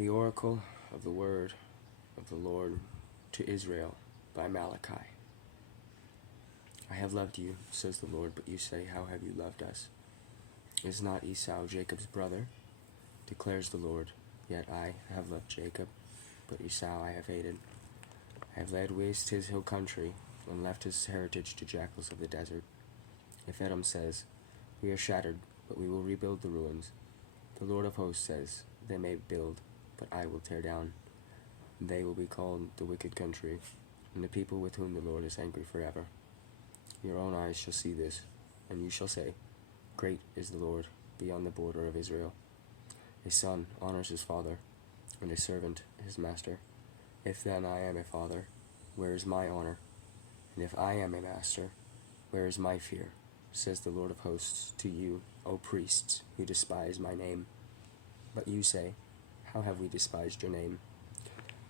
The oracle of the word of the Lord to Israel by Malachi. I have loved you, says the Lord, but you say, how have you loved us? Is not Esau Jacob's brother? Declares the Lord. Yet I have loved Jacob, but Esau I have hated. I have laid waste his hill country, and left his heritage to jackals of the desert. If Edom says, we are shattered, but we will rebuild the ruins, the Lord of hosts says, they may build, but I will tear down. They will be called the wicked country, and the people with whom the Lord is angry forever. Your own eyes shall see this, and you shall say, great is the Lord beyond the border of Israel. A son honors his father, and a servant his master. If then I am a father, where is my honor? And if I am a master, where is my fear? Says the Lord of hosts to you, O priests, who despise my name. But you say, how have we despised your name?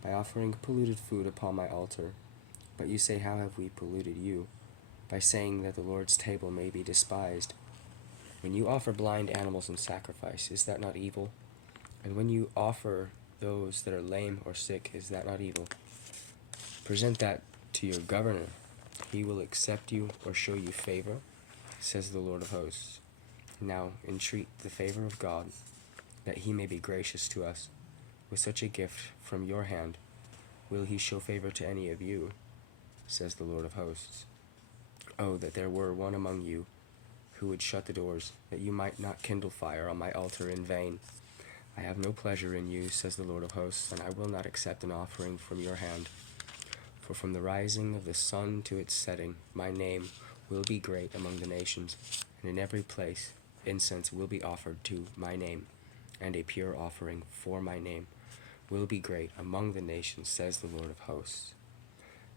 By offering polluted food upon my altar. But you say, how have we polluted you? By saying that the Lord's table may be despised. When you offer blind animals in sacrifice, is that not evil? And when you offer those that are lame or sick, is that not evil? Present that to your governor. He will accept you or show you favor, says the Lord of hosts. Now entreat the favor of God, that he may be gracious to us. With such a gift from your hand, will he show favor to any of you, says the Lord of hosts. Oh, that there were one among you who would shut the doors, that you might not kindle fire on my altar in vain. I have no pleasure in you, says the Lord of hosts, and I will not accept an offering from your hand. For from the rising of the sun to its setting, my name will be great among the nations, and in every place incense will be offered to my name, and a pure offering for my name will be great among the nations, says the Lord of hosts.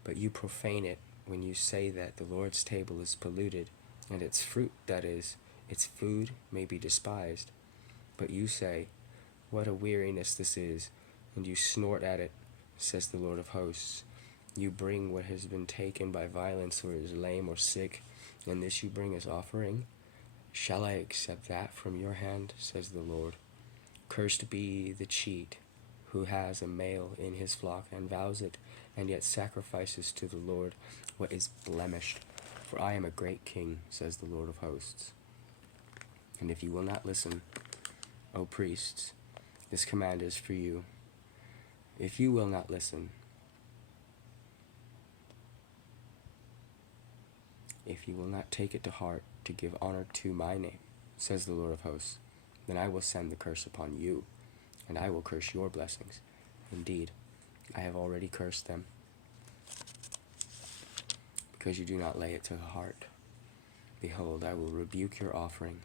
But you profane it when you say that the Lord's table is polluted, and its fruit, that is, its food, may be despised. But you say, what a weariness this is, and you snort at it, says the Lord of hosts. You bring what has been taken by violence or is lame or sick, and this you bring as offering? Shall I accept that from your hand, says the Lord? Cursed be the cheat, who has a male in his flock and vows it, and yet sacrifices to the Lord what is blemished. For I am a great king, says the Lord of hosts. And if you will not listen, O priests, this command is for you. If you will not listen, if you will not take it to heart to give honor to my name, says the Lord of hosts, then I will send the curse upon you, and I will curse your blessings. Indeed, I have already cursed them, because you do not lay it to the heart. Behold, I will rebuke your offering,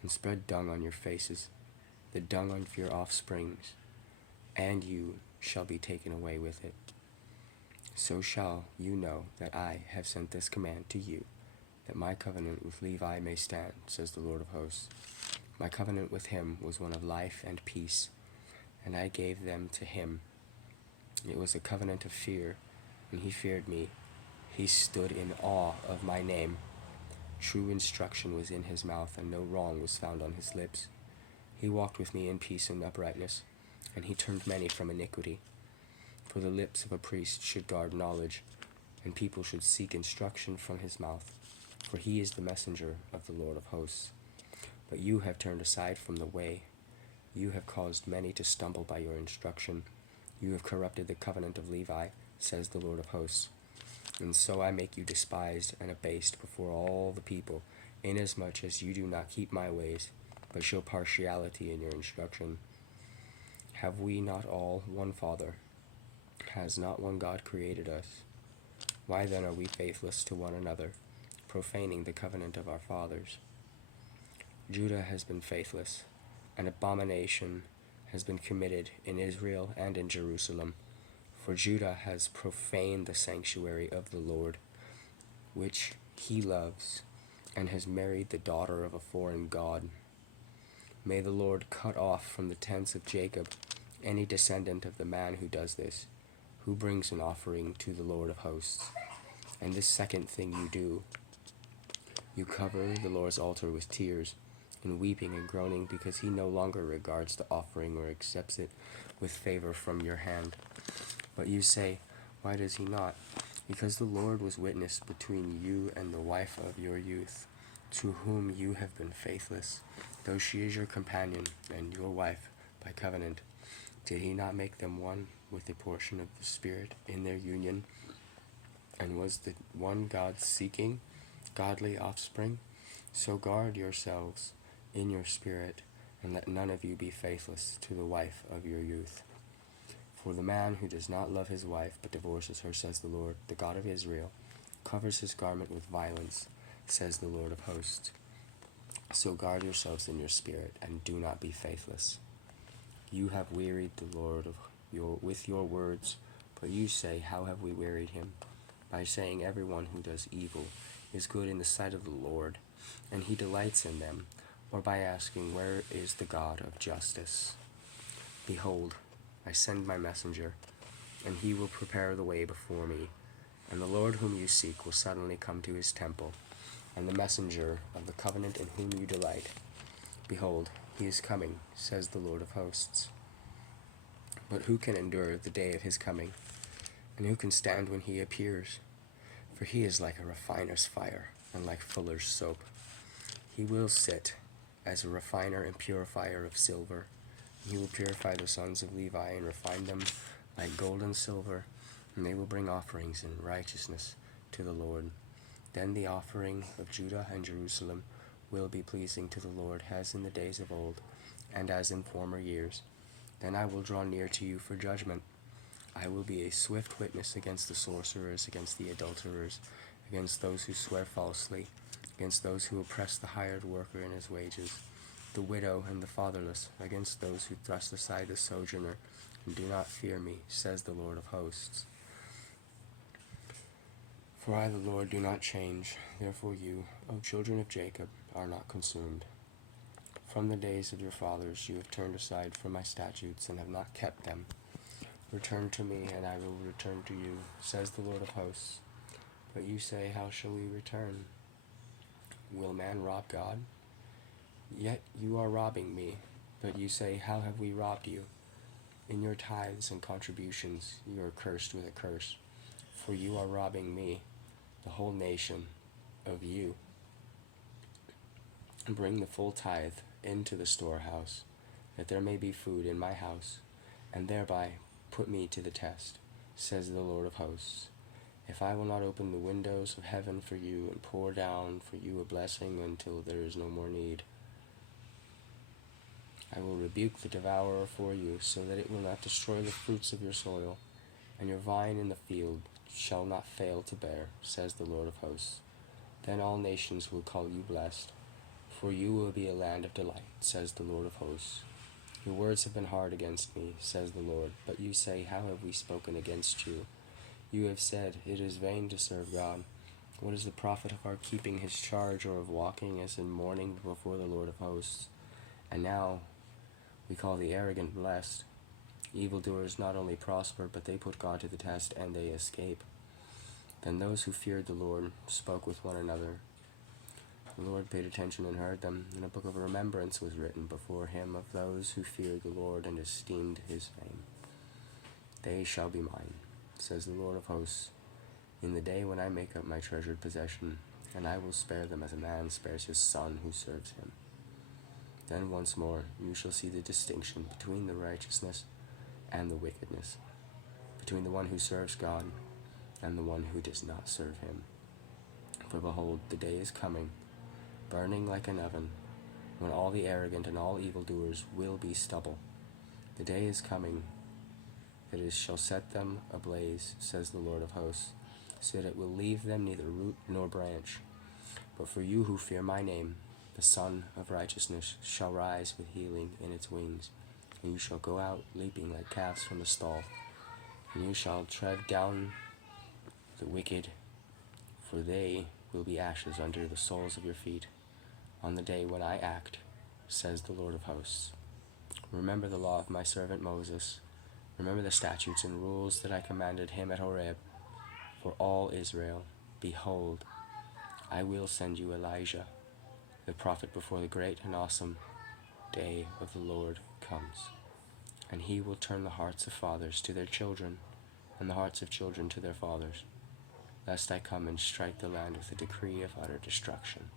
and spread dung on your faces, the dung of your offsprings, and you shall be taken away with it. So shall you know that I have sent this command to you, that my covenant with Levi may stand, says the Lord of hosts. My covenant with him was one of life and peace, and I gave them to him. It was a covenant of fear, and he feared me. He stood in awe of my name. True instruction was in his mouth, and no wrong was found on his lips. He walked with me in peace and uprightness, and he turned many from iniquity. For the lips of a priest should guard knowledge, and people should seek instruction from his mouth. For he is the messenger of the Lord of hosts. But you have turned aside from the way. You have caused many to stumble by your instruction. You have corrupted the covenant of Levi, says the Lord of hosts. And so I make you despised and abased before all the people, inasmuch as you do not keep my ways, but show partiality in your instruction. Have we not all one Father? Has not one God created us? Why then are we faithless to one another, profaning the covenant of our fathers? Judah has been faithless. An abomination has been committed in Israel and in Jerusalem. For Judah has profaned the sanctuary of the Lord, which he loves, and has married the daughter of a foreign god. May the Lord cut off from the tents of Jacob any descendant of the man who does this, who brings an offering to the Lord of hosts. And this second thing you do, you cover the Lord's altar with tears, in weeping and groaning, because he no longer regards the offering or accepts it with favor from your hand. But you say, why does he not? Because the Lord was witness between you and the wife of your youth, to whom you have been faithless, though she is your companion and your wife by covenant. Did he not make them one with a portion of the Spirit in their union? And was the one God seeking godly offspring? So guard yourselves in your spirit, and let none of you be faithless to the wife of your youth. For the man who does not love his wife, but divorces her, says the Lord, the God of Israel, covers his garment with violence, says the Lord of hosts. So guard yourselves in your spirit, and do not be faithless. You have wearied the Lord with your words, but you say, how have we wearied him? By saying, everyone who does evil is good in the sight of the Lord, and he delights in them, or by asking, where is the God of justice? Behold, I send my messenger, and he will prepare the way before me. And the Lord whom you seek will suddenly come to his temple, and the messenger of the covenant in whom you delight. Behold, he is coming, says the Lord of hosts. But who can endure the day of his coming? And who can stand when he appears? For he is like a refiner's fire, and like fuller's soap. He will sit as a refiner and purifier of silver. He will purify the sons of Levi and refine them like gold and silver, and they will bring offerings in righteousness to the Lord. Then the offering of Judah and Jerusalem will be pleasing to the Lord, as in the days of old, and as in former years. Then I will draw near to you for judgment. I will be a swift witness against the sorcerers, against the adulterers, against those who swear falsely, against those who oppress the hired worker in his wages, the widow and the fatherless, against those who thrust aside the sojourner, and do not fear me, says the Lord of hosts. For I, the Lord, do not change. Therefore you, O children of Jacob, are not consumed. From the days of your fathers you have turned aside from my statutes, and have not kept them. Return to me, and I will return to you, says the Lord of hosts. But you say, how shall we return? Will man rob God? Yet you are robbing me. But you say, how have we robbed you? In your tithes and contributions you are cursed with a curse, for you are robbing me, the whole nation, of you. Bring the full tithe into the storehouse, that there may be food in my house, and thereby put me to the test, says the Lord of hosts. If I will not open the windows of heaven for you and pour down for you a blessing until there is no more need, I will rebuke the devourer for you, so that it will not destroy the fruits of your soil, and your vine in the field shall not fail to bear, says the Lord of hosts. Then all nations will call you blessed, for you will be a land of delight, says the Lord of hosts. Your words have been hard against me, says the Lord, but you say, how have we spoken against you? You have said, it is vain to serve God. What is the profit of our keeping his charge, or of walking as in mourning before the Lord of hosts? And now we call the arrogant blessed. Evildoers not only prosper, but they put God to the test, and they escape. Then those who feared the Lord spoke with one another. The Lord paid attention and heard them, and a book of remembrance was written before him of those who feared the Lord and esteemed his name. They shall be mine, says the Lord of hosts, in the day when I make up my treasured possession, and I will spare them as a man spares his son who serves him. Then once more you shall see the distinction between the righteousness and the wickedness, between the one who serves God and the one who does not serve him. For behold, the day is coming, burning like an oven, when all the arrogant and all evildoers will be stubble. The day is coming that it shall set them ablaze, says the Lord of hosts, so that it will leave them neither root nor branch. But for you who fear my name, the Sun of Righteousness shall rise with healing in its wings, and you shall go out leaping like calves from the stall, and you shall tread down the wicked, for they will be ashes under the soles of your feet on the day when I act, says the Lord of hosts. Remember the law of my servant Moses. Remember the statutes and rules that I commanded him at Horeb for all Israel. Behold, I will send you Elijah the prophet before the great and awesome day of the Lord comes. And he will turn the hearts of fathers to their children, and the hearts of children to their fathers, lest I come and strike the land with a decree of utter destruction.